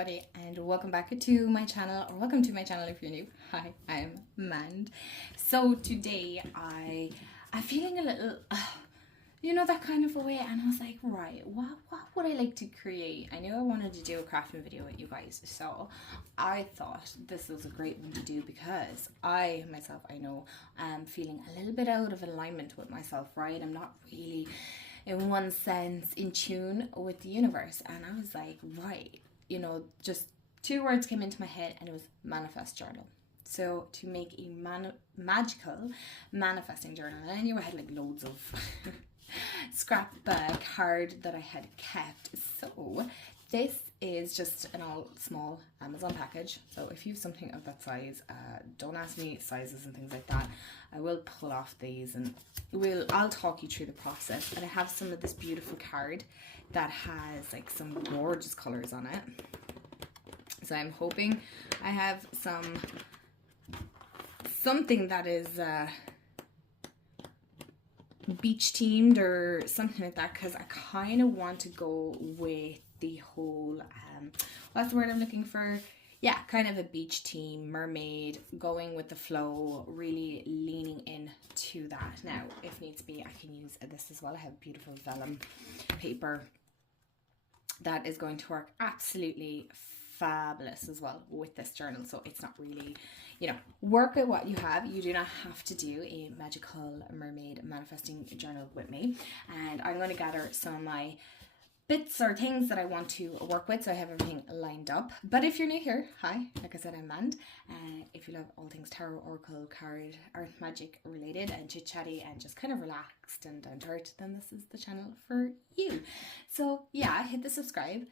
everybody, and welcome back to my channel, or welcome to my channel if you're new. Hi, I'm Mand. So today I'm feeling a little, that kind of a way, and I was like, right, what would I like to create? I knew I wanted to do a crafting video with you guys, so I thought this was a great one to do because I know I'm feeling a little bit out of alignment with myself, right? I'm not really, in one sense, in tune with the universe, and I was like, right, just two words came into my head, and it was manifest journal. So to make a magical manifesting journal, and I knew I had like loads of scrap card that I had kept. So this is just an all small Amazon package. So if you have something of that size, don't ask me sizes and things like that. I will pull off these and I'll talk you through the process. And I have some of this beautiful card that has like some gorgeous colors on it. So I'm hoping I have something that is beach themed or something like that, because I kind of want to go with the whole what's the word I'm looking for? Yeah, kind of a beach theme, mermaid, going with the flow, really leaning into that. Now, if needs be, I can use this as well. I have beautiful vellum paper that is going to work absolutely fabulous as well with this journal. So it's not really, work at what you have. You do not have to do a magical mermaid manifesting journal with me. And I'm going to gather some of my bits or things that I want to work with, so I have everything lined up. But if you're new here, hi, like I said, I'm Mand. If you love all things tarot, oracle, card, earth magic related, and chit chatty and just kind of relaxed and down to earth, then this is the channel for you. So yeah, hit the subscribe,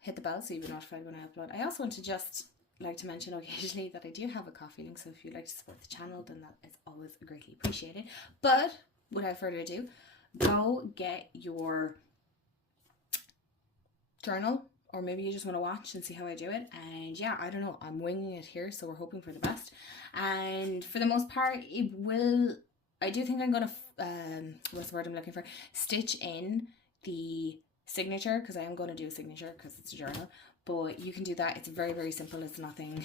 hit the bell so you'll be notified when I upload. I also want to just like to mention occasionally that I do have a coffee link, so if you'd like to support the channel, then that is always greatly appreciated. But without further ado, go get your journal, or maybe you just want to watch and see how I do it. And yeah, I don't know, I'm winging it here, so we're hoping for the best. And for the most part, I do think I'm gonna what's the word I'm looking for, stitch in the signature, because I am going to do a signature because it's a journal. But you can do that. It's very, very simple. It's nothing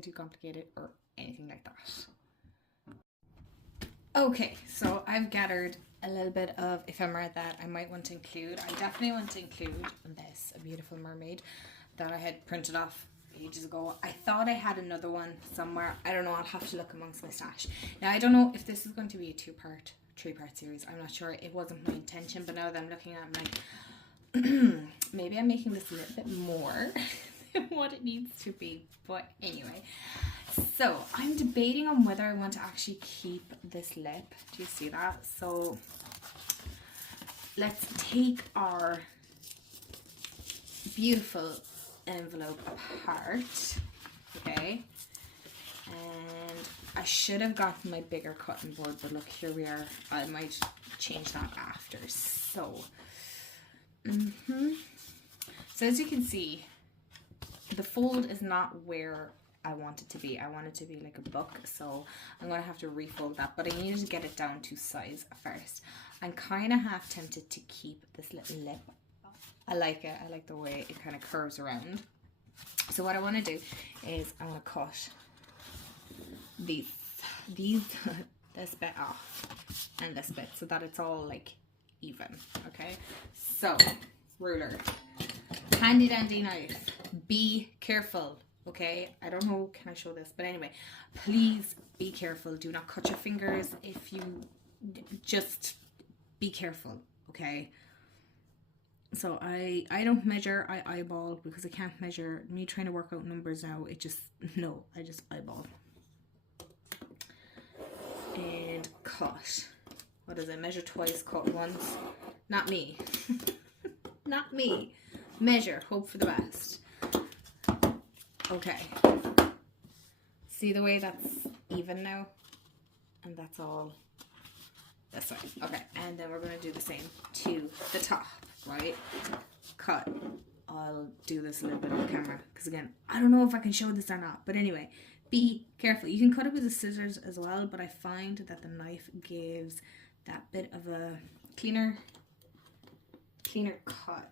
too complicated or anything like that. Okay, so I've gathered a little bit of ephemera that I might want to include. I definitely want to include this, a beautiful mermaid that I had printed off ages ago. I thought I had another one somewhere. I don't know, I'll have to look amongst my stash. Now, I don't know if this is going to be a three-part series. I'm not sure. It wasn't my intention, but now that I'm looking at it, I'm like, maybe I'm making this a little bit more than what it needs to be. But anyway, so I'm debating on whether I want to actually keep this lip. Do you see that? So let's take our beautiful envelope apart, okay? And I should have gotten my bigger cutting board, but look, here we are. I might change that after. So so as you can see, the fold is not where I want it to be. I want it to be like a book, so I'm going to have to refold that, but I needed to get it down to size first. I'm kind of half tempted to keep this little lip. I like it. I like the way it kind of curves around. So what I want to do is I want to cut these this bit off and this bit so that it's all like even. Okay, so ruler, handy dandy knife, be careful. Okay, I don't know, can I show this? But anyway, please be careful. Do not cut your fingers. If you just be careful, okay? So I don't measure, I eyeball, because I can't measure. Me trying to work out numbers now, I just eyeball. And cut. What is it? Measure twice, cut once. Not me. Not me. Measure, hope for the best. Okay. See the way that's even now? And that's all this way. Okay, and then we're going to do the same to the top, right? Cut. I'll do this a little bit on camera, because again, I don't know if I can show this or not. But anyway, be careful. You can cut it with the scissors as well, but I find that the knife gives that bit of a cleaner cut.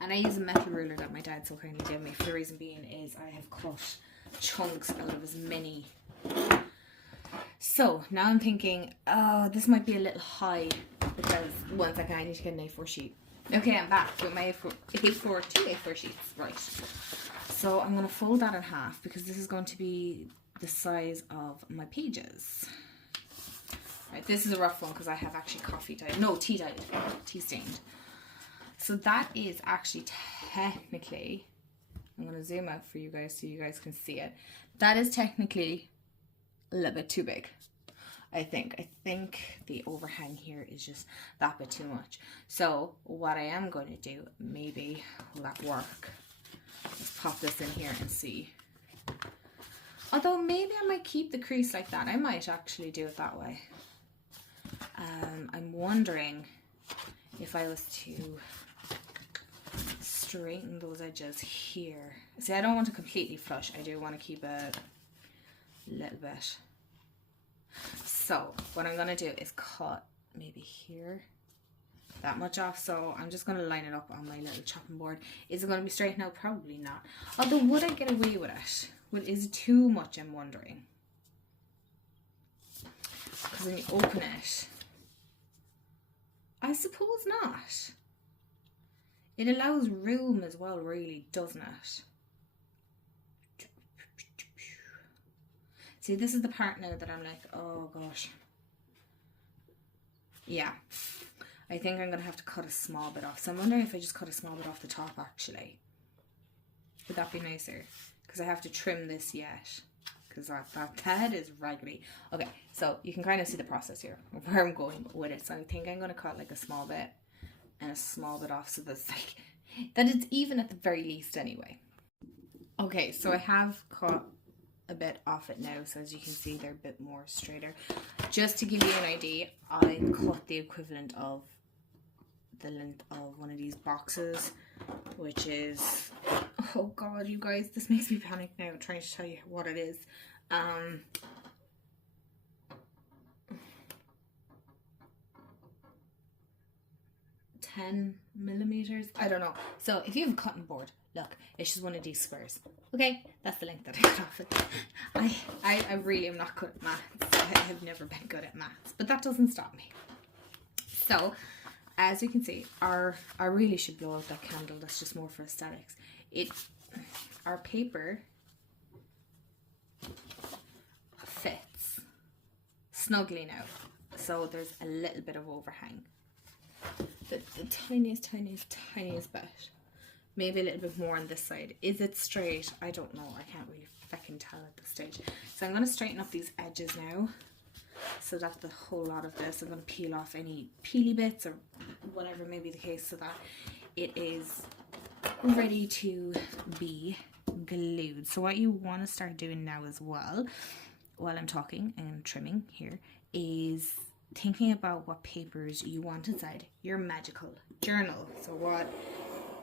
And I use a metal ruler that my dad so kindly gave me. For the reason being is I have cut chunks out of as many. So now I'm thinking, oh, this might be a little high, because one second, I need to get an A4 sheet. Okay, I'm back with my two A4 sheets, right. So I'm going to fold that in half, because this is going to be the size of my pages. Right, this is a rough one because I have actually tea stained. So that is actually technically, I'm going to zoom out for you guys so you guys can see it. That is technically a little bit too big, I think. I think the overhang here is just that bit too much. So what I am going to do, maybe will that work? Let's pop this in here and see. Although maybe I might keep the crease like that. I might actually do it that way. I'm wondering if I was to straighten those edges here. See, I don't want to completely flush. I do want to keep a little bit. So what I'm going to do is cut maybe here that much off. So I'm just going to line it up on my little chopping board. Is it going to be straightened out? Probably not. Although, would I get away with it? Is it too much? I'm wondering. Because when you open it, I suppose not. It allows room as well, really, doesn't it? See, this is the part now that I'm like, oh gosh. Yeah. I think I'm going to have to cut a small bit off. So I'm wondering if I just cut a small bit off the top, actually. Would that be nicer? Because I have to trim this yet. Because that is raggedy. Okay, so you can kind of see the process here of where I'm going with it. So I think I'm going to cut like a small bit and a small bit off, so that's like that it's even at the very least anyway. Okay, so I have cut a bit off it now, so as you can see they're a bit more straighter. Just to give you an idea, I cut the equivalent of the length of one of these boxes, which is, oh god, you guys, this makes me panic now trying to tell you what it is. 10 millimeters, I don't know. So if you have a cutting board, look, it's just one of these squares. Okay, that's the length that I cut off it. I really am not good at maths. I have never been good at maths, but that doesn't stop me. So as you can see, I really should blow out that candle. That's just more for aesthetics. Our paper fits snugly now, so there's a little bit of overhang. The tiniest bit. Maybe a little bit more on this side. Is it straight? I don't know. I can't really fucking tell at this stage. So I'm going to straighten up these edges now, so that the whole lot of this, I'm going to peel off any peely bits or whatever may be the case, so that it is ready to be glued. So what you want to start doing now as well, while I'm talking and trimming here, is thinking about what papers you want inside your Magickal journal. So what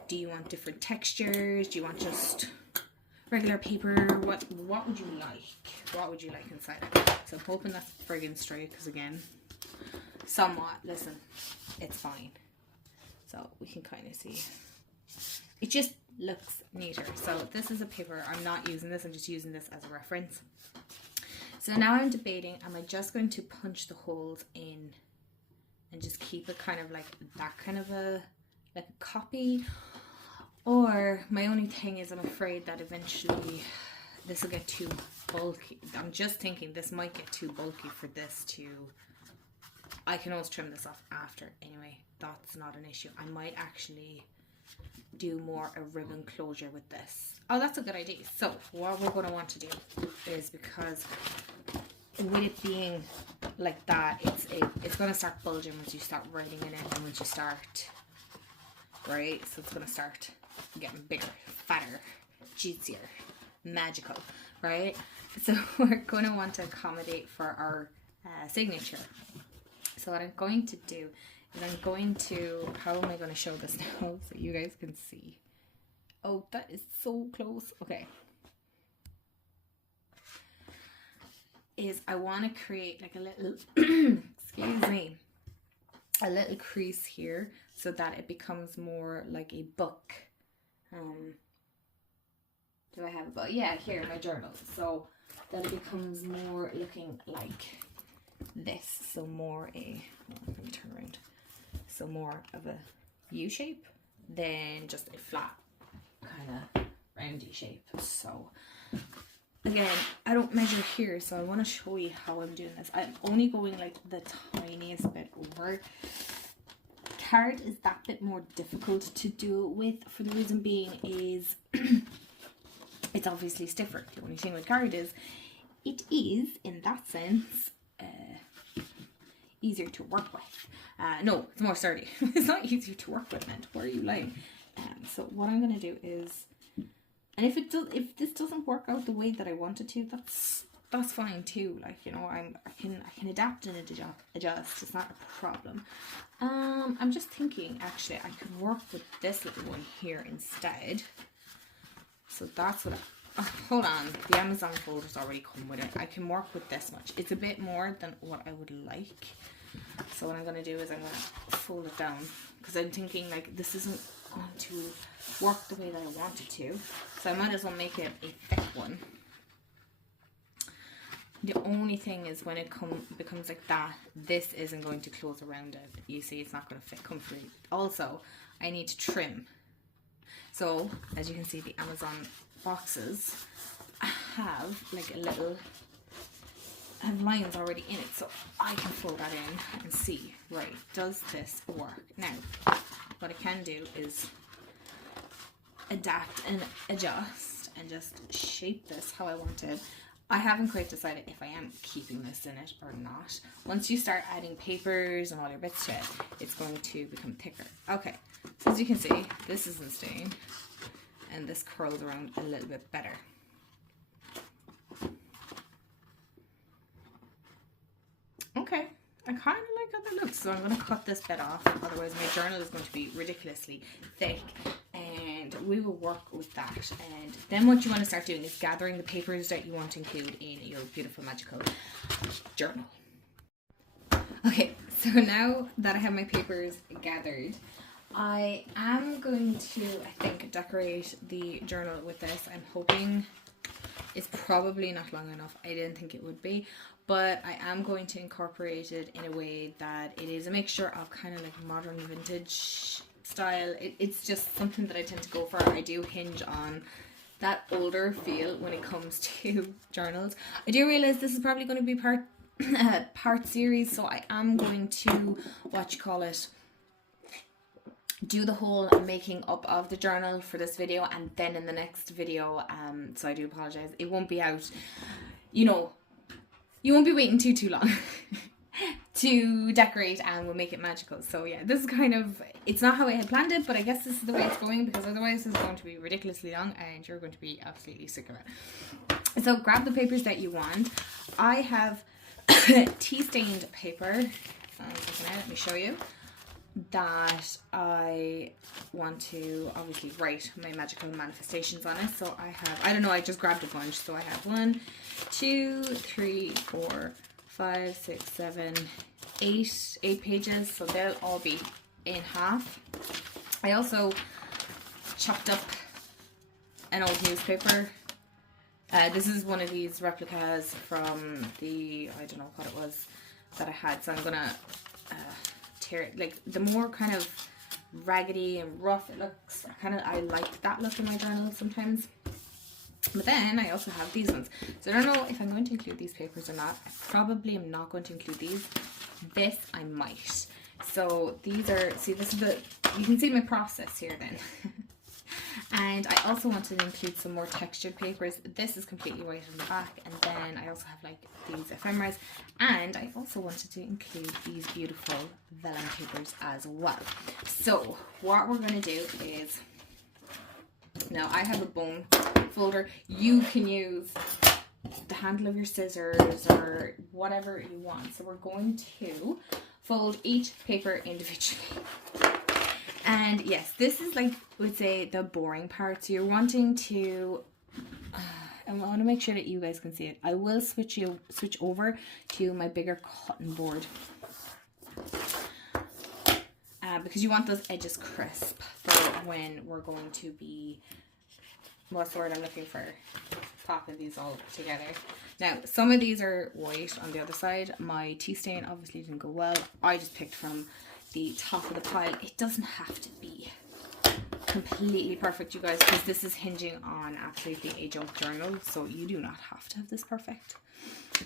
do you want? Different textures? Do you want just regular paper? What would you like? What would you like inside it? So I'm hoping that's friggin' straight, because again, somewhat, listen, it's fine. So we can kind of see. It just looks neater. So this is a paper. I'm not using this. I'm just using this as a reference. So now I'm debating, am I just going to punch the holes in and just keep it kind of like that, kind of like a copy? Or my only thing is I'm afraid that eventually this will get too bulky. I'm just thinking this might get too bulky for this to... I can always trim this off after anyway. That's not an issue. I might actually do more a ribbon closure with this. Oh, that's a good idea. So what we're going to want to do is, because with it being like that, it's going to start bulging once you start writing in it, and once you start, right? So it's going to start getting bigger, fatter, juicier, magical, right? So we're going to want to accommodate for our signature. So what I'm going to do is I'm going to, how am I going to show this now so you guys can see? Oh, that is so close. Okay. Is I want to create like a little, excuse me. a little crease here so that it becomes more like a book. Do I have a book? Yeah, here in my journal. So that it becomes more looking like this. So more a, let me turn around. So more of a U shape than just a flat kind of roundy shape. So again, I don't measure here, so I want to show you how I'm doing this. I'm only going like the tiniest bit over. Card is that bit more difficult to do with, for the reason being is it's obviously stiffer. The only thing with card is it is, in that sense, easier to work with. No, it's more sturdy. It's not easier to work with, man. Where are you lying? So what I'm gonna do is, and if this doesn't work out the way that I want it to, that's fine too. Like, you know, I can adapt and adjust. It's not a problem. I'm just thinking actually I could work with this little one here instead. So that's what hold on, the Amazon folders already come with it. I can work with this much. It's a bit more than what I would like. So what I'm going to do is I'm going to fold it down, because I'm thinking like this isn't going to work the way that I want it to. So I might as well make it a thick one. The only thing is when it becomes like that, this isn't going to close around it. You see, it's not going to fit comfortably. Also, I need to trim. So, as you can see, the Amazon boxes have like a little, have lines already in it, so I can fold that in and see, right, does this work? Now, what I can do is adapt and adjust and just shape this how I want it. I haven't quite decided if I am keeping this in it or not. Once you start adding papers and all your bits to it, it's going to become thicker. Okay, so as you can see, this isn't staying, and this curls around a little bit better. Okay, I kind of like how that looks, so I'm going to cut this bit off, otherwise my journal is going to be ridiculously thick, and we will work with that. And then what you want to start doing is gathering the papers that you want to include in your beautiful Magickal journal. Okay, so now that I have my papers gathered, I am going to, I think, decorate the journal with this. I'm hoping it's probably not long enough. I didn't think it would be, but I am going to incorporate it in a way that it is a mixture of kind of like modern vintage style. It's just something that I tend to go for. I do hinge on that older feel when it comes to journals. I do realize this is probably going to be part series, so I am going to, do the whole making up of the journal for this video, and then in the next video, so I do apologize, it won't be out, you know, you won't be waiting too long to decorate, and we'll make it magical. So yeah, this is kind of, it's not how I had planned it, but I guess this is the way it's going, because otherwise it's going to be ridiculously long and you're going to be absolutely sick of it. So grab the papers that you want. I have tea stained paper, let me show you, that I want to obviously write my magical manifestations on it. So I have, I don't know, I just grabbed a bunch. So I have 1, 2, 3, 4, 5, 6, 7, 8 pages. So they'll all be in half. I also chopped up an old newspaper. This is one of these replicas from the, I don't know what it was that I had. So I'm gonna tear it, like the more kind of raggedy and rough it looks, I like that look in my journal sometimes. But then I also have these ones, so I don't know if I'm going to include these papers or not. I probably am not going to include these. This I might. So these are, see, this is the, you can see my process here then. And I also wanted to include some more textured papers. This is completely white on the back, and then I also have like these ephemeras, and I also wanted to include these beautiful vellum papers as well. So what we're going to do is, now I have a bone folder. You can use the handle of your scissors or whatever you want. So we're going to fold each paper individually. And yes, this is like, would say, the boring part. So you're wanting to, I want to make sure that you guys can see it. I will switch over to my bigger cotton board. because you want those edges crisp for when we're going to be, what's the word I'm looking for, popping these all together. Now, some of these are white on the other side. My tea stain obviously didn't go well. I just picked from the top of the pile. It doesn't have to be completely perfect, you guys, because this is hinging on absolutely a junk journal, so you do not have to have this perfect.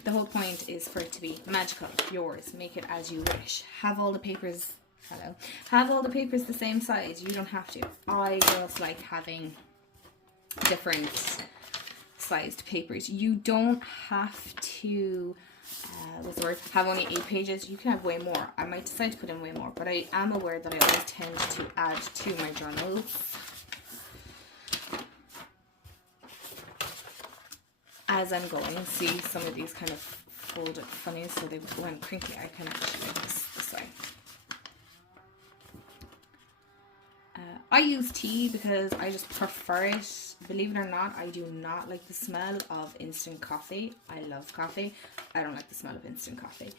The whole point is for it to be magical, yours. Make it as you wish. Have all the papers, have all the papers the same size. You don't have to. I just like having different sized papers. You don't have to what's the word, have only 8 pages. You can have way more. I might decide to put in way more, but I am aware that I always tend to add to my journals as I'm going. See, some of these kind of folded funny, so they went crinkly. I can actually make this way. I use tea because I just prefer it. Believe it or not, I do not like the smell of instant coffee. I love coffee. I don't like the smell of instant coffee.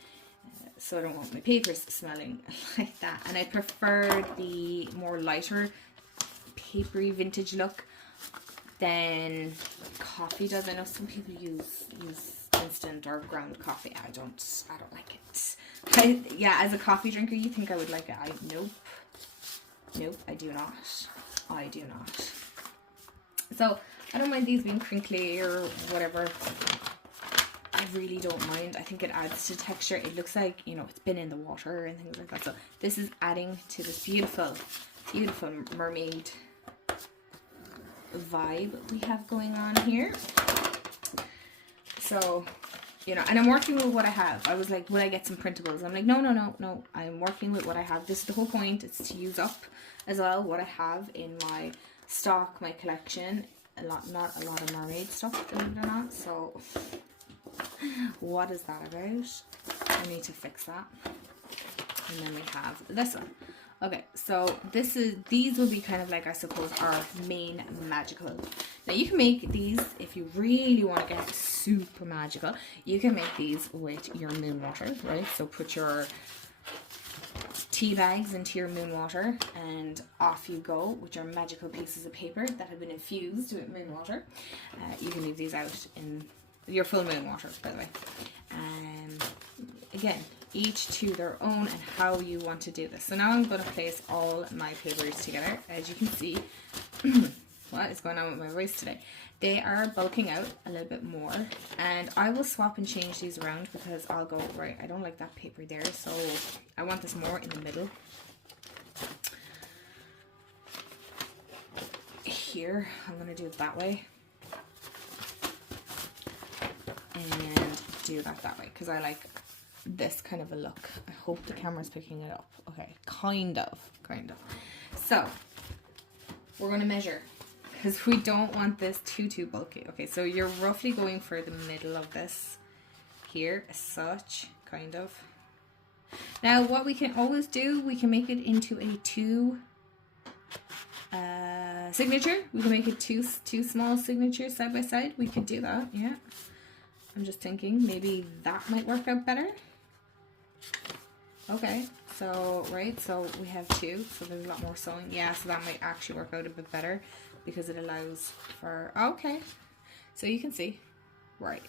So I don't want my papers smelling like that. And I prefer the more lighter, papery vintage look than coffee does. I know some people use instant or ground coffee. I don't like it. Yeah, as a coffee drinker, you think I would like it. Nope, I do not. I do not. So, I don't mind these being crinkly or whatever. I really don't mind. I think it adds to texture. It looks like, you know, it's been in the water and things like that. So, this is adding to this beautiful, beautiful mermaid vibe we have going on here. So, you know, and I'm working with what I have. I was like, would I get some printables? I'm like, no. I'm working with what I have. This is the whole point. It's to use up as well what I have in my stock, my collection. Not a lot of mermaid stuff, believe it or not. So, what is that about? I need to fix that. And then we have this one. Okay, so these will be kind of like, I suppose, our main magical. Now you can make these, if you really want to get super magical, you can make these with your moon water, right? So put your tea bags into your moon water and off you go with your magical pieces of paper that have been infused with moon water. You can leave these out in your full moon water, by the way. Again, each to their own and how you want to do this. So now I'm going to place all my papers together. As you can see, what is going on with my voice today? They are bulking out a little bit more, and I will swap and change these around because I'll go, right, I don't like that paper there, so I want this more in the middle. Here, I'm going to do it that way. And do that way because I like this kind of a look. I hope the camera's picking it up. Okay, kind of. So, we're going to measure because we don't want this too bulky. Okay, so you're roughly going for the middle of this here as such, kind of. Now, what we can always do, we can make it into a 2 signature. We can make it two small signatures side by side. We could do that, yeah. I'm just thinking maybe that might work out better. Okay, so, right, so we have 2, so there's a lot more sewing. Yeah, so that might actually work out a bit better because it allows for, okay, so you can see, right,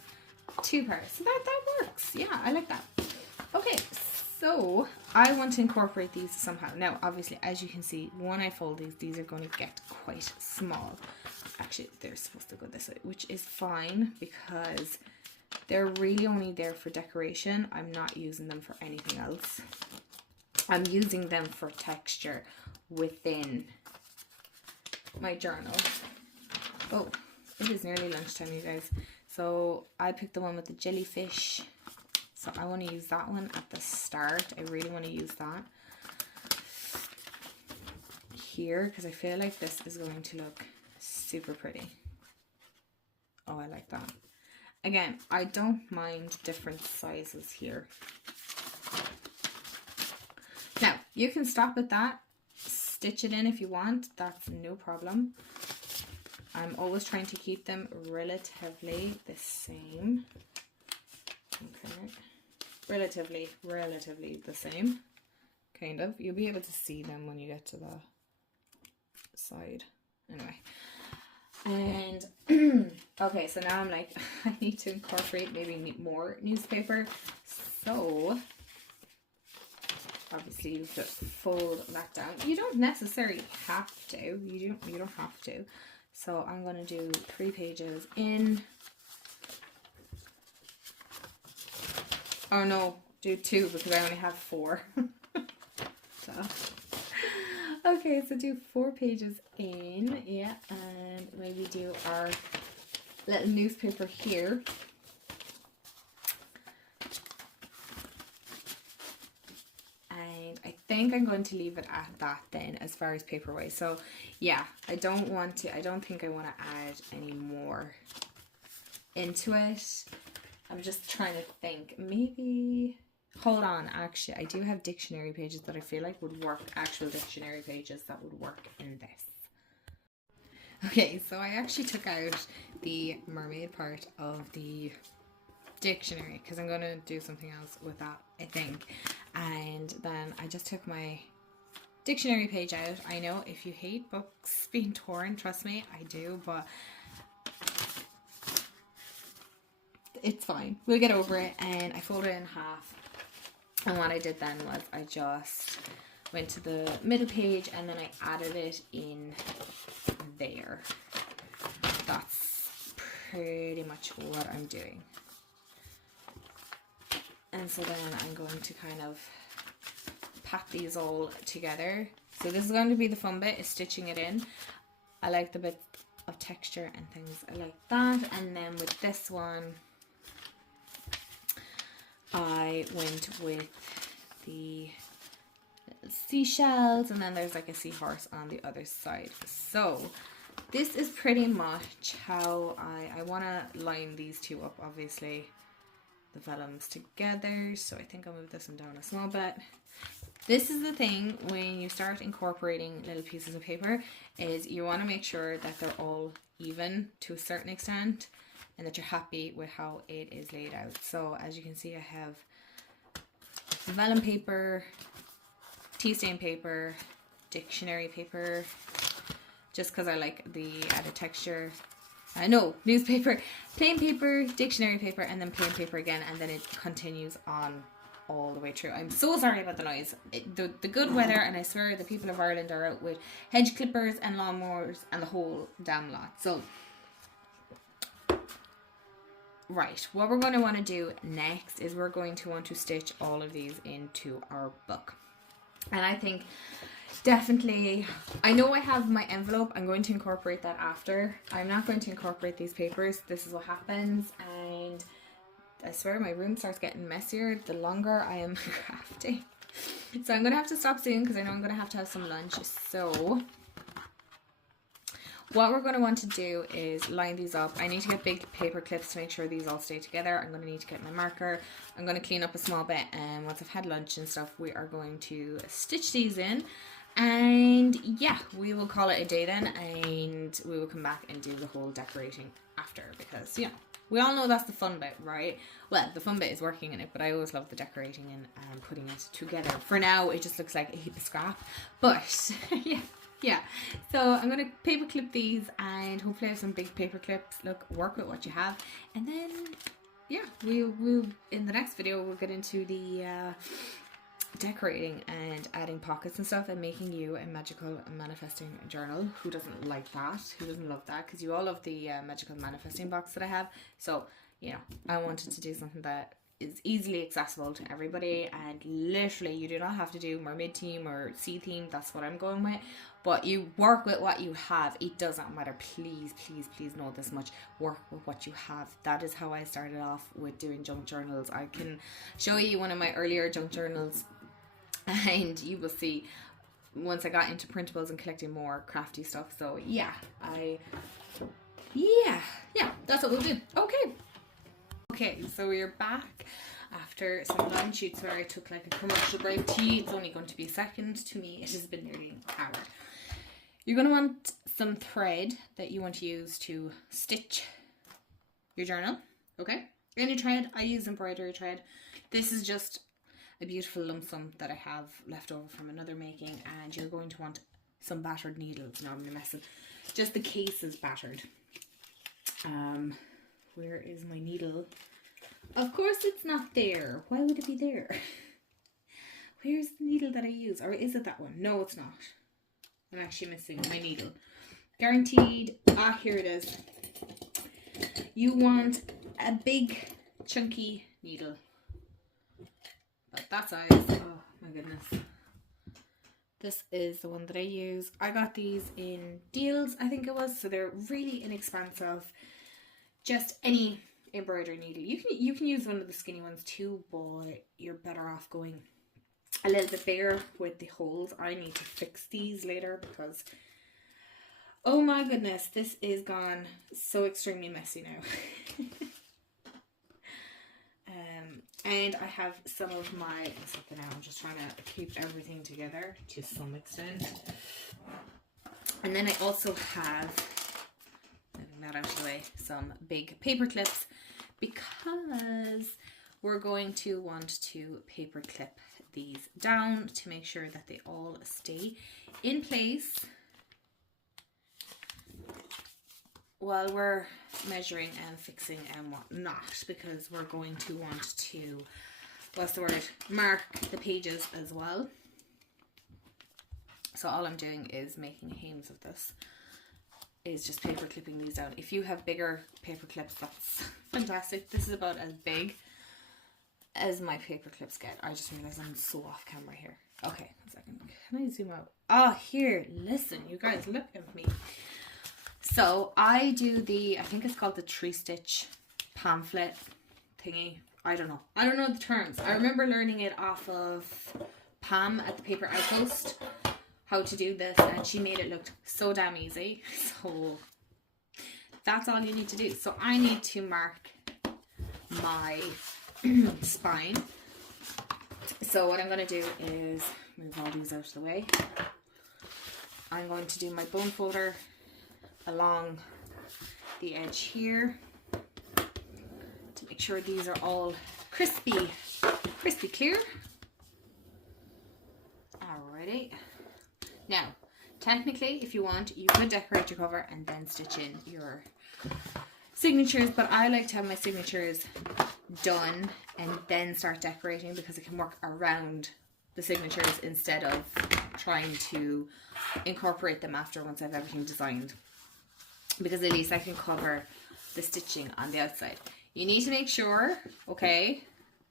2 pairs. So that works. Yeah, I like that. Okay, so I want to incorporate these somehow. Now, obviously, as you can see, when I fold these are going to get quite small. Actually, they're supposed to go this way, which is fine because they're really only there for decoration. I'm not using them for anything else. I'm using them for texture within my journal. Oh, it is nearly lunchtime, you guys. So I picked the one with the jellyfish. So I want to use that one at the start. I really want to use that here because I feel like this is going to look super pretty. Oh, I like that. Again, I don't mind different sizes here. Now, you can stop at that, stitch it in if you want, that's no problem. I'm always trying to keep them relatively the same. Okay, relatively the same. kind of. You'll be able to see them when you get to the side. Anyway. And okay, so now I'm like, I need to incorporate maybe more newspaper. So obviously you just fold that down. You don't necessarily have to. You don't have to. So I'm gonna do 3 pages in. Oh no, do 2 because I only have 4. So okay, so do 4 pages in, yeah, and maybe do our little newspaper here. And I think I'm going to leave it at that then as far as paperweight. So yeah, I don't think I want to add any more into it. I'm just trying to think, maybe, hold on, actually, I do have dictionary pages that I feel like would work, actual dictionary pages that would work in this. Okay, so I actually took out the mermaid part of the dictionary because I'm going to do something else with that, I think. And then I just took my dictionary page out. I know if you hate books being torn, trust me, I do, but it's fine. We'll get over it. And I folded it in half. And what I did then was I just went to the middle page and then I added it in there. That's pretty much what I'm doing. And so then I'm going to kind of pat these all together. So this is going to be the fun bit, is stitching it in. I like the bit of texture and things. I like that. And then with this one, I went with the seashells, and then there's like a seahorse on the other side. So this is pretty much how I want to line these 2 up, obviously the vellums together. So I think I'll move this one down a small bit. This is the thing when you start incorporating little pieces of paper, is you want to make sure that they're all even to a certain extent and that you're happy with how it is laid out. So as you can see, I have vellum paper, tea stain paper, dictionary paper, just because I like the added texture. No, newspaper, plain paper, dictionary paper, and then plain paper again, and then it continues on all the way through. I'm so sorry about the noise. The good weather, and I swear the people of Ireland are out with hedge clippers and lawnmowers and the whole damn lot. So right, what we're going to want to do next is we're going to want to stitch all of these into our book. And I think definitely, I know I have my envelope, I'm going to incorporate that after. I'm not going to incorporate these papers. This is what happens, and I swear my room starts getting messier the longer I am crafting. So I'm going to have to stop soon because I know I'm going to have some lunch. So what we're going to want to do is line these up. I need to get big paper clips to make sure these all stay together. I'm going to need to get my marker. I'm going to clean up a small bit, and once I've had lunch and stuff, we are going to stitch these in. And yeah, we will call it a day then, and we will come back and do the whole decorating after, because, you know, we all know that's the fun bit, right? Well, the fun bit is working in it, but I always love the decorating and putting it together. For now, it just looks like a heap of scrap, but yeah. So I'm going to paper clip these, and hopefully I have some big paper clips. Look, work with what you have, and then yeah, we'll in the next video we'll get into the decorating and adding pockets and stuff, and making you a magical manifesting journal. Who doesn't like that? Who doesn't love that? Because you all love the magical manifesting box that I have. So, you know, I wanted to do something that is easily accessible to everybody, and literally you do not have to do mermaid theme or sea theme. That's what I'm going with, but you work with what you have. It does not matter. Please know this much: work with what you have. That is how I started off with doing junk journals. I can show you one of my earlier junk journals, and you will see once I got into printables and collecting more crafty stuff. So yeah, that's what we'll do. Okay, so we're back after some lunch. You'd swear I took like a commercial break tea. It's only going to be a second. To me, it has been nearly an hour. You're going to want some thread that you want to use to stitch your journal. Okay, any thread. I use embroidery thread. This is just a beautiful lump sum that I have left over from another making, and you're going to want some battered needles. No, I'm gonna mess it. Just the case is battered. Where is my needle? Of course it's not there. Why would it be there? Where's the needle that I use? Or is it that one? No, it's not. I'm actually missing my needle. Guaranteed. Ah, here it is. You want a big, chunky needle. About that size. Oh my goodness. This is the one that I use. I got these in deals, I think it was. So they're really inexpensive. Just any embroidery needle. You can use one of the skinny ones too, but you're better off going a little bit bigger with the holes. I need to fix these later because, oh my goodness, this is gone so extremely messy now. And I have some of my, I'm just trying to keep everything together to some extent. And then I also have, moving that out of the way, some big paper clips, because we're going to want to paper clip these down to make sure that they all stay in place while we're measuring and fixing and whatnot, because we're going to want to, mark the pages as well. So all I'm doing is making hames of this, is just paper clipping these down. If you have bigger paper clips, that's fantastic. This is about as big as my paper clips get. I just realized I'm so off camera here. Okay, 1 second. Can I zoom out? Ah, here, listen, you guys, look at me. So I do I think it's called the 3-stitch pamphlet thingy. I don't know the terms. I remember learning it off of Pam at the Paper Outpost, how to do this, and she made it look so damn easy. So that's all you need to do. So I need to mark my spine. So what I'm going to do is move all these out of the way. I'm going to do my bone folder along the edge here to make sure these are all crispy clear. Alrighty. Now, technically, if you want, you could decorate your cover and then stitch in your signatures, but I like to have my signatures done and then start decorating, because it can work around the signatures instead of trying to incorporate them after, once I have everything designed. Because at least I can cover the stitching on the outside. You need to make sure, okay,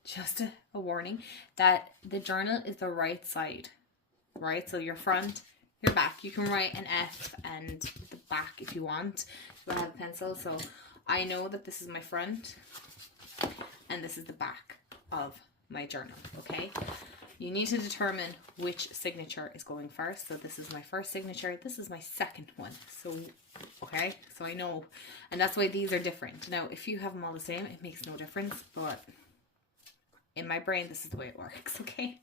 just a warning, that the journal is the right side, right? So your front, your back. You can write an F and the back if you want. You have a pencil. So I know that this is my front and this is the back of my journal, okay? You need to determine which signature is going first. So this is my first signature. This is my second one. So, okay, so I know. And that's why these are different. Now, if you have them all the same, it makes no difference. But in my brain, this is the way it works, okay?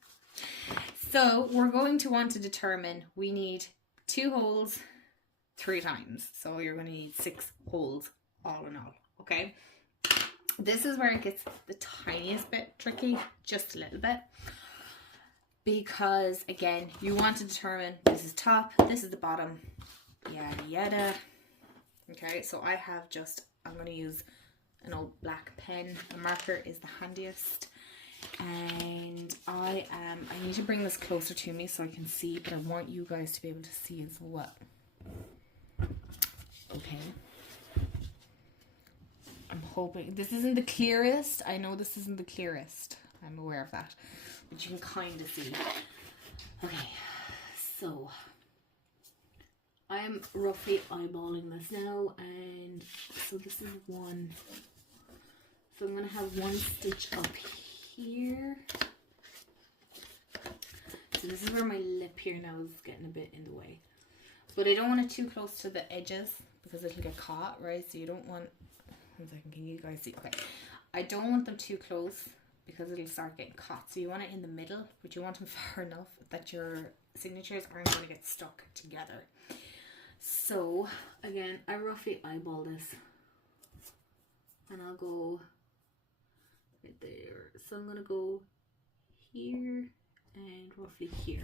So we're going to want to determine, we need 2 holes 3 times. So you're going to need 6 holes all in all, okay? This is where it gets the tiniest bit tricky, just a little bit. Because, again, you want to determine this is top, this is the bottom, yada yada. Okay, so I have I'm going to use an old black pen. A marker is the handiest. And I need to bring this closer to me so I can see, but I want you guys to be able to see as well. Okay. I'm hoping, this isn't the clearest. I know this isn't the clearest. I'm aware of that. But you can kind of see. Okay, so I am roughly eyeballing this now, and so this is 1. So I'm going to have 1 stitch up here. So this is where my lip here now is getting a bit in the way. But I don't want it too close to the edges because it'll get caught, right? So you don't want, 1 second, can you guys see? Okay, I don't want them too close, because it'll start getting caught. So you want it in the middle, but you want them far enough that your signatures aren't going to get stuck together. So again, I roughly eyeball this, and I'll go right there. So I'm going to go here and roughly here.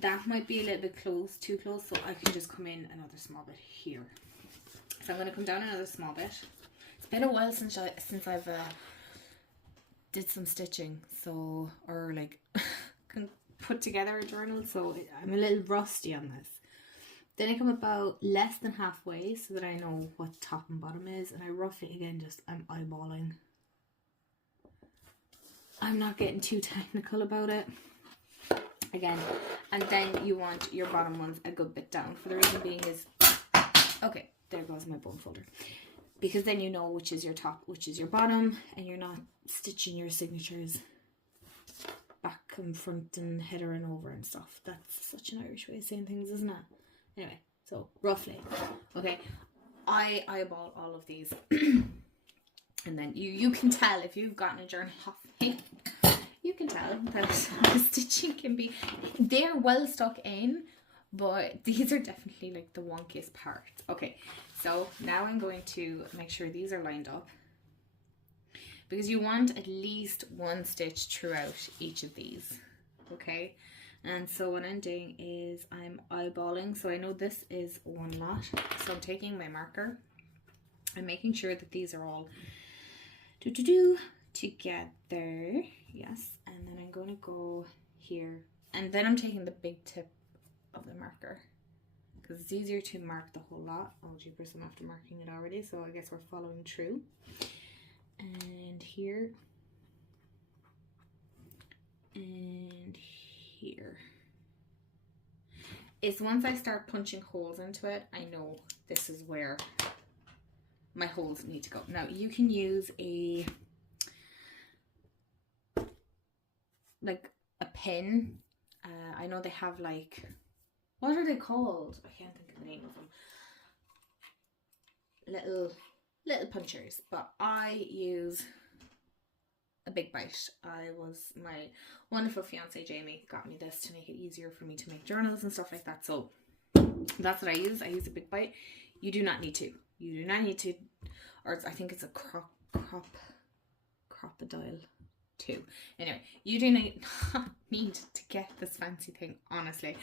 That might be a little bit close, too close, so I can just come in another small bit here. So I'm going to come down another small bit. It's been a while since I've did some stitching, so, or like can put together a journal, so I'm a little rusty on this. Then I come about less than halfway so that I know what top and bottom is, and I roughly, again, I'm eyeballing. I'm not getting too technical about it. Again, and then you want your bottom ones a good bit down. For the reason being is, okay, there goes my bone folder. Because then you know which is your top, which is your bottom, and you're not stitching your signatures back and front and header and over and stuff. That's such an Irish way of saying things, isn't it? Anyway, so roughly, okay, I eyeball all of these. And then you can tell if you've gotten a journal off me, you can tell that the stitching can be, they're well stuck in, but these are definitely like the wonkiest parts. Okay, so now I'm going to make sure these are lined up, because you want at least one stitch throughout each of these, okay? And so what I'm doing is I'm eyeballing, so I know this is one lot, so I'm taking my marker, I'm making sure that these are all together, yes, and then I'm going to go here, and then I'm taking the big tip of the marker, because it's easier to mark the whole lot. Oh jeepers, I'm after marking it already, so I guess we're following through. And here, and here. It's once I start punching holes into it, I know this is where my holes need to go. Now you can use a pin. I know they have like, what are they called? I can't think of the name of them. Little punchers, but I use a big bite. My wonderful fiance Jamie got me this to make it easier for me to make journals and stuff like that. So that's what I use. I use a big bite. You do not need to. You do not need to, or I think it's a crocodile too. Anyway, you do not need to get this fancy thing, honestly.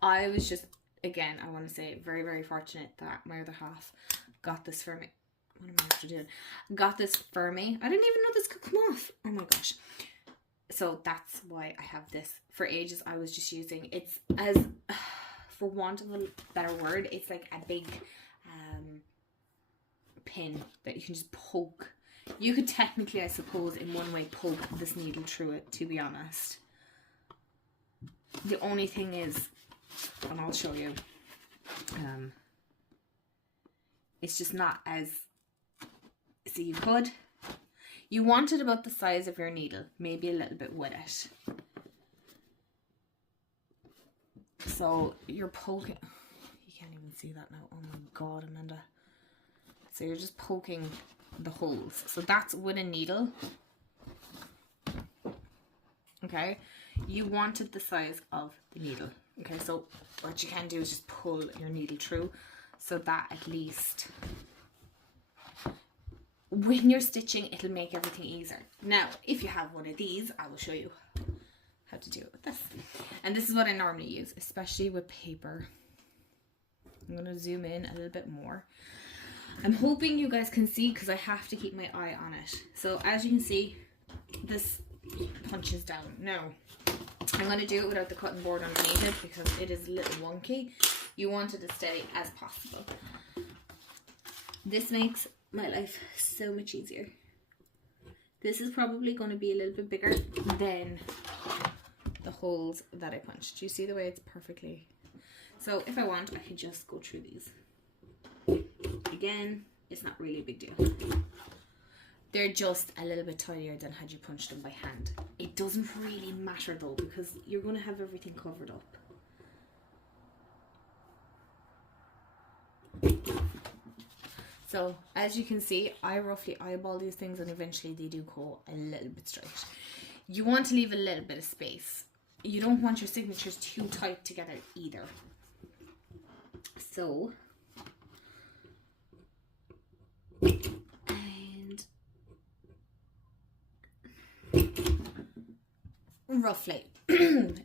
I was just, again, I want to say very, very fortunate that my other half got this for me. What am I after doing? Got this for me. I didn't even know this could come off. Oh my gosh. So that's why I have this. For ages I was just using, it's as, for want of a better word, it's like a big pin that you can just poke. You could technically, I suppose, in one way poke this needle through it, to be honest. The only thing is, and I'll show you, it's just not as, so you want it about the size of your needle, maybe a little bit with it. So you're poking, you can't even see that now, oh my god, Amanda. So you're just poking the holes. So that's with a needle. Okay, you wanted the size of the needle. Okay, so what you can do is just pull your needle through, so that at least when you're stitching, it'll make everything easier. Now, if you have one of these, I will show you how to do it with this. And this is what I normally use, especially with paper. I'm going to zoom in a little bit more. I'm hoping you guys can see, because I have to keep my eye on it. So as you can see, this punches down. Now, I'm going to do it without the cutting board underneath it, because it is a little wonky. You want it as steady as possible. This makes my life so much easier. This is probably going to be a little bit bigger than the holes that I punched. Do you see the way it's perfectly? So if I want, I can just go through these. Again, it's not really a big deal. They're just a little bit tighter than had you punched them by hand. It doesn't really matter though, because you're going to have everything covered up. So as you can see, I roughly eyeball these things, and eventually they do go a little bit straight. You want to leave a little bit of space. You don't want your signatures too tight together either. So, and roughly.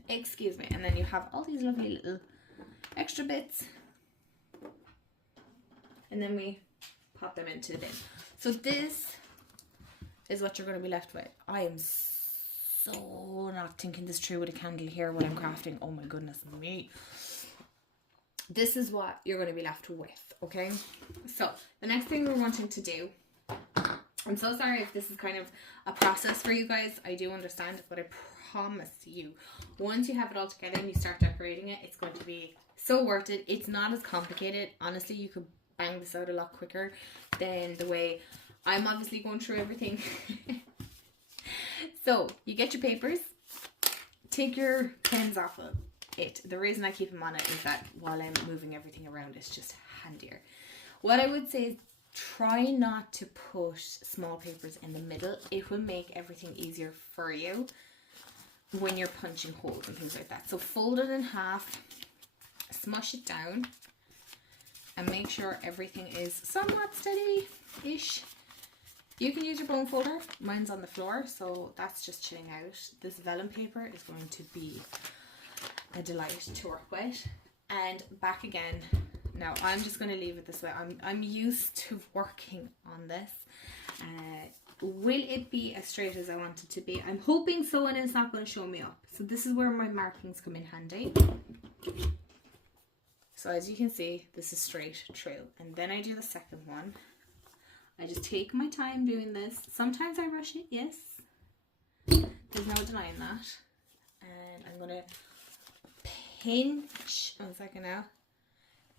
Excuse me. And then you have all these lovely little extra bits. And then we pop them into the bin. So this is what you're going to be left with. I am so not thinking this through with a candle here while I'm crafting. Oh my goodness me. This is what you're going to be left with, okay? So the next thing we're wanting to do, I'm so sorry if this is kind of a process for you guys. I do understand, but I promise you, once you have it all together and you start decorating it, it's going to be so worth it. It's not as complicated. Honestly, you could bang this out a lot quicker than the way I'm obviously going through everything. So you get your papers, take your pens off of it. The reason I keep them on it is that while I'm moving everything around, it's just handier. What I would say is try not to put small papers in the middle. It will make everything easier for you when you're punching holes and things like that. So fold it in half, smush it down, and make sure everything is somewhat steady-ish. You can use your bone folder. Mine's on the floor, so that's just chilling out. This vellum paper is going to be a delight to work with. And back again. Now I'm just going to leave it this way. I'm used to working on this. Will it be as straight as I want it to be? I'm hoping so, and it's not going to show me up. So this is where my markings come in handy. So as you can see, this is straight through. And then I do the second one. I just take my time doing this. Sometimes I rush it, yes. There's no denying that. And I'm going to pinch, 1 second now.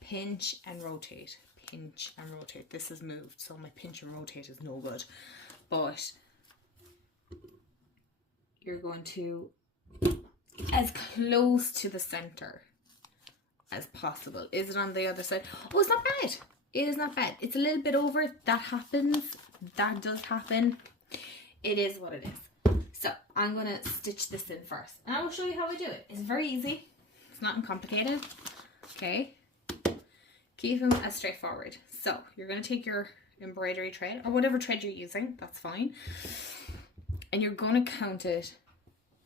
Pinch and rotate. Pinch and rotate. This has moved, so my pinch and rotate is no good. But you're going to, as close to the center as possible. Is it on the other side? Oh, it's not bad. It is not bad. It's a little bit over. That happens. That does happen. It is what it is. So I'm going to stitch this in first. And I will show you how I do it. It's very easy. It's not complicated. Okay. Keep them as straightforward. So you're going to take your embroidery thread, or whatever thread you're using. That's fine. And you're going to count it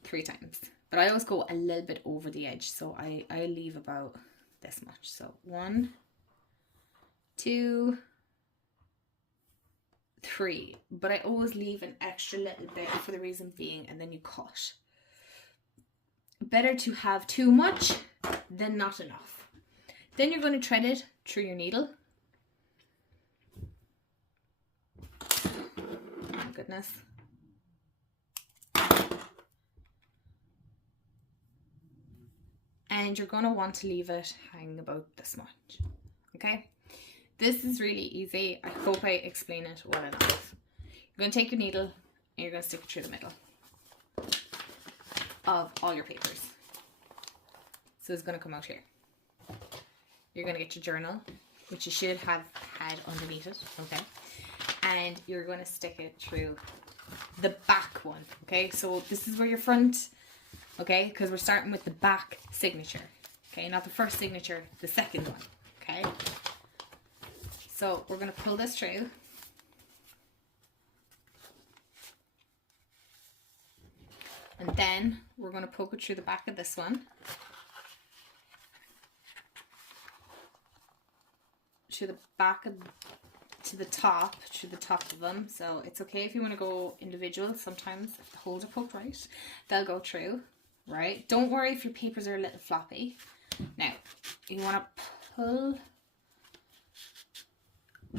3 times. But I always go a little bit over the edge. So I leave about this much. So 1, 2, 3, but I always leave an extra little bit for the reason being, and then you cut. Better to have too much than not enough. Then you're going to thread it through your needle. Oh my goodness. And you're going to want to leave it hang about this much. Okay? This is really easy. I hope I explain it well enough. You're going to take your needle and you're going to stick it through the middle of all your papers. So it's going to come out here. You're going to get your journal, which you should have had underneath it, okay? And you're going to stick it through the back one, okay? So this is where your front, okay? Because we're starting with the back signature, okay? Not the first signature, the second one, okay? So we're going to pull this through. And then we're going to poke it through the back of this one. To the back of, to the top of them. So it's okay if you want to go individual. Sometimes if the holes are poked right, they'll go through, right? Don't worry if your papers are a little floppy. Now, you want to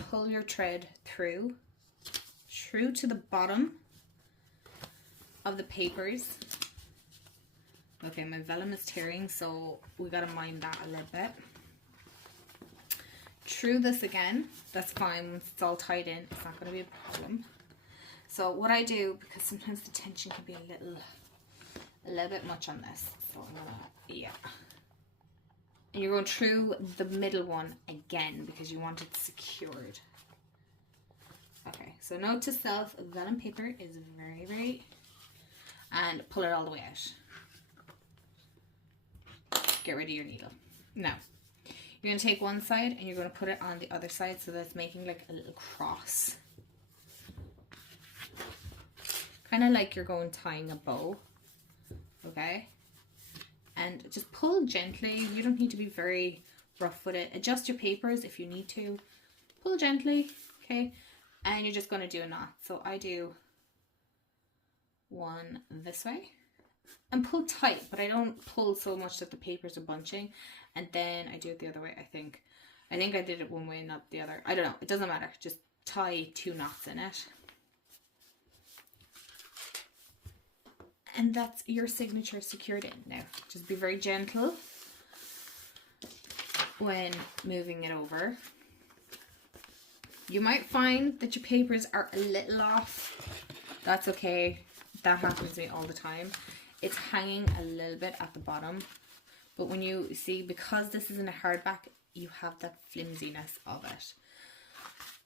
pull your thread through to the bottom of the papers. Okay, my vellum is tearing, so we got to mind that a little bit. Through this again, that's fine. Once it's all tied in, it's not going to be a problem. So what I do, because sometimes the tension can be a little bit much on this, so I'm gonna, yeah. And you're going through the middle one again because you want it secured. Okay, so note to self, vellum paper is very, and pull it all the way out. Get rid of your needle. Now, you're going to take one side and you're going to put it on the other side so that it's making like a little cross. Kind of like you're going tying a bow. okay? And just pull gently. You don't need to be very rough with it. Adjust your papers if you need to. Pull gently, okay? And you're just going to do a knot. So I do one this way. And pull tight, but I don't pull so much that the papers are bunching. And then I do it the other way, I think. I think I did it one way, not the other. I don't know. It doesn't matter. Just tie 2 knots in it. And that's your signature secured in. Now, just be very gentle when moving it over. You might find that your papers are a little off. That's okay. That happens to me all the time. It's hanging a little bit at the bottom. But when you see, because this isn't a hardback, you have that flimsiness of it.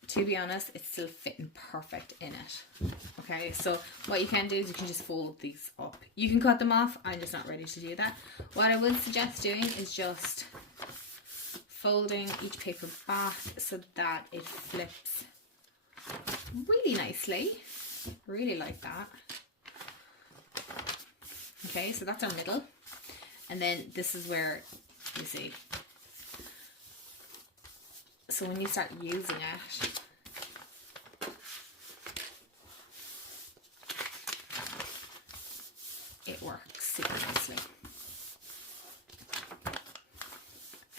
To be honest, it's still fitting perfect in it. Okay, so what you can do is you can just fold these up. You can cut them off. I'm just not ready to do that. What I would suggest doing is just folding each paper back so that it flips really nicely. Really like that. Okay, so that's our middle. And then this is where, you see, so when you start using it, it works super nicely.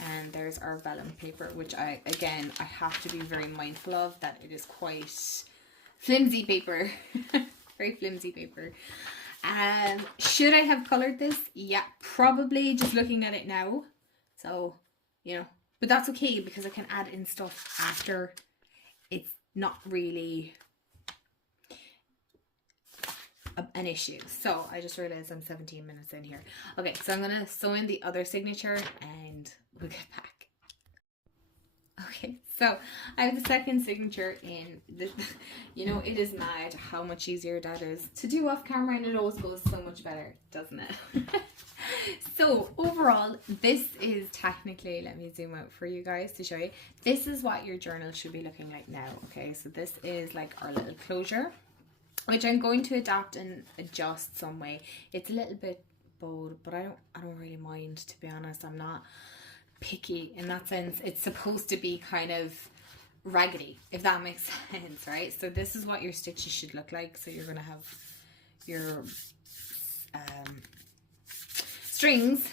And there's our vellum paper, which I have to be very mindful of that it is quite flimsy paper. Very flimsy paper. Should I have colored this? Yeah, probably, just looking at it now. So, you know, but that's okay because I can add in stuff after. It's not really an issue. So I just realized I'm 17 minutes in here. Okay, so I'm gonna sew in the other signature and we'll get back. Okay, so I have the second signature in. You know, it is mad how much easier that is to do off camera, and it always goes so much better, doesn't it? So overall, this is technically, let me zoom out for you guys to show you. This is what your journal should be looking like now. Okay, so this is like our little closure, which I'm going to adapt and adjust some way. It's a little bit bold, but I don't really mind, to be honest. I'm not picky in that sense. It's supposed to be kind of raggedy, if that makes sense, right? So this is what your stitches should look like. So you're going to have your strings,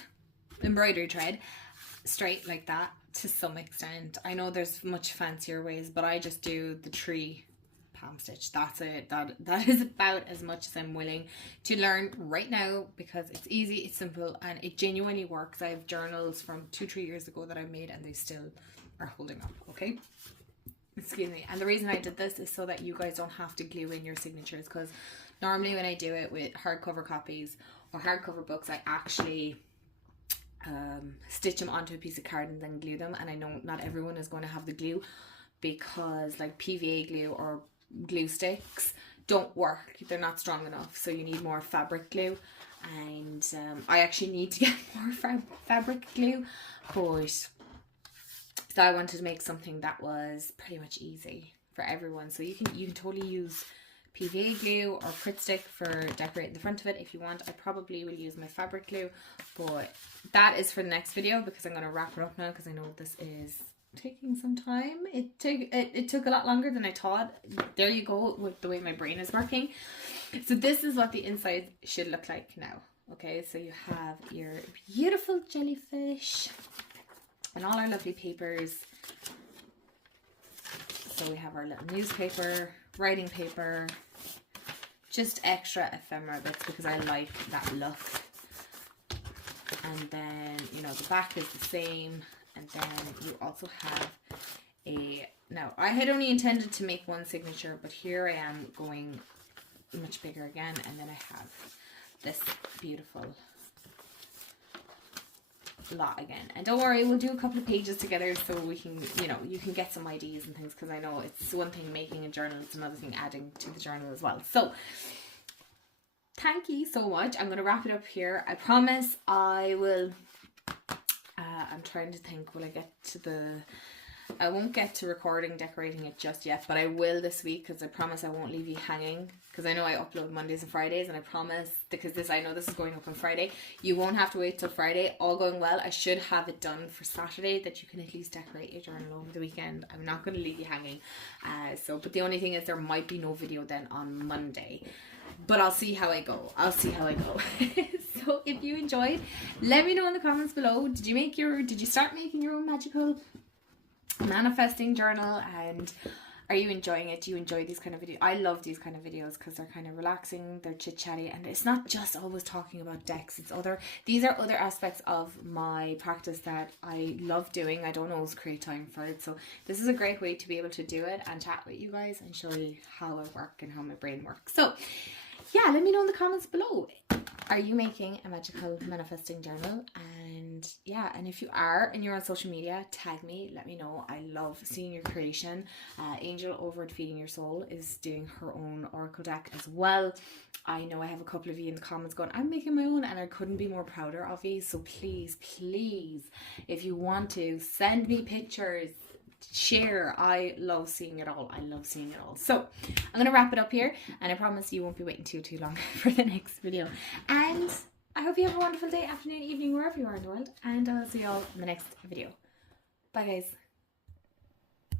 embroidery thread, straight like that to some extent. I know there's much fancier ways, but I just do the 3 palm stitch. That's it. That is about as much as I'm willing to learn right now, because it's easy, it's simple, and it genuinely works. I have journals from 2-3 years ago that I made and they still are holding up. Okay, excuse me. And the reason I did this is so that you guys don't have to glue in your signatures, because normally when I do it with hardcover copies or hardcover books, I actually stitch them onto a piece of card and then glue them. And I know not everyone is going to have the glue, because like PVA glue or glue sticks don't work. They're not strong enough, so you need more fabric glue. And I actually need to get more fabric glue, but so I wanted to make something that was pretty much easy for everyone. So you can totally use PVA glue or Crit Stick for decorating the front of it if you want. I probably will use my fabric glue, but that is for the next video, because I'm going to wrap it up now, because I know this is taking some time. It took a lot longer than I thought. There you go with the way my brain is working. So this is what the inside should look like now. Okay, so you have your beautiful jellyfish and all our lovely papers. So we have our little newspaper, writing paper, just extra ephemera bits because I like that look. And then, you know, the back is the same. And then you also have now I had only intended to make one signature, but here I am going much bigger again. And then I have this beautiful lot again. And don't worry, we'll do a couple of pages together so we can, you know, you can get some ideas and things, because I know it's one thing making a journal, it's another thing adding to the journal as well. So thank you so much. I'm going to wrap it up here. I promise I will I'm trying to think, will I get to the I won't get to recording decorating it just yet, but I will this week, because I promise I won't leave you hanging, because I know I upload Mondays and Fridays, and I promise, because I know this is going up on Friday, you won't have to wait till Friday. All going well, I should have it done for Saturday, that you can at least decorate your journal over the weekend. I'm not going to leave you hanging. But the only thing is there might be no video then on Monday. But I'll see how I go. So if you enjoyed, let me know in the comments below. Did you start making your own magical manifesting journal, and are you enjoying it? Do you enjoy these kind of videos? I love these kind of videos because they're kind of relaxing, they're chit chatty, and it's not just always talking about decks. These are other aspects of my practice that I love doing. I don't always create time for it, so this is a great way to be able to do it and chat with you guys and show you how I work and how my brain works. So yeah, let me know in the comments below. Are you making a magical manifesting journal? And yeah, and if you are and you're on social media, tag me, let me know. I love seeing your creation. Angel over at Feeding Your Soul is doing her own oracle deck as well. I know I have a couple of you in the comments going, I'm making my own, and I couldn't be more prouder of you. So please, if you want to, send me pictures, share. I love seeing it all. So I'm going to wrap it up here, and I promise you won't be waiting too long for the next video. And I hope you have a wonderful day, afternoon, evening, wherever you are in the world, and I'll see you all in the next video. Bye guys.